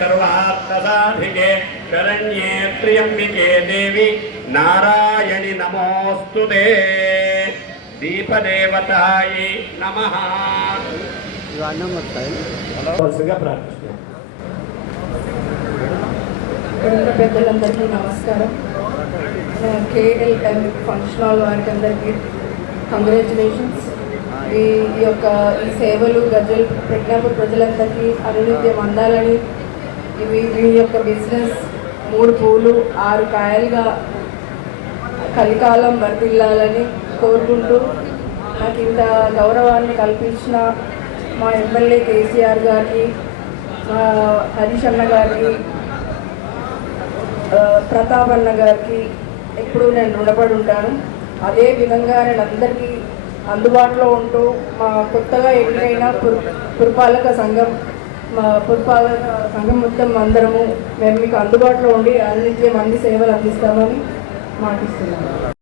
सर्वात्मसाधिके शरण्ये त्र्यम्बिके देवी नारायणि नमोस्तुते दीपदेवतायै नमः। పెద్దలందరికీ నమస్కారం. KLM ఫంక్షన్ హాల్ వారికి అందరికీ కంగ్రాచులేషన్స్. ఈ సేవలు గజల్ ప్రజ్ఞాపూర్ ప్రజలందరికీ అనునిత్యం అందాలని, మీ యొక్క బిజినెస్ 3 పూలు 6 కాయలుగా కలికాలం వర్తిల్లాలని కోరుకుంటూ, నాకు ఇంత గౌరవాన్ని కల్పించిన మా ఎమ్మెల్యే కేసీఆర్ గారికి, మా హరీష్ అన్న గారికి, ప్రతాప్ అన్న గారికి ఎప్పుడూ నేను రుణపడి ఉంటాను. అదేవిధంగా నేను అందరికీ అందుబాటులో ఉంటూ, మా కొత్తగా ఎన్నికైన పురపాలక సంఘం మొత్తం అందరము మేము మీకు అందుబాటులో ఉండి అన్నింటినీ సేవలు అందిస్తామని మాటిస్తున్నాను.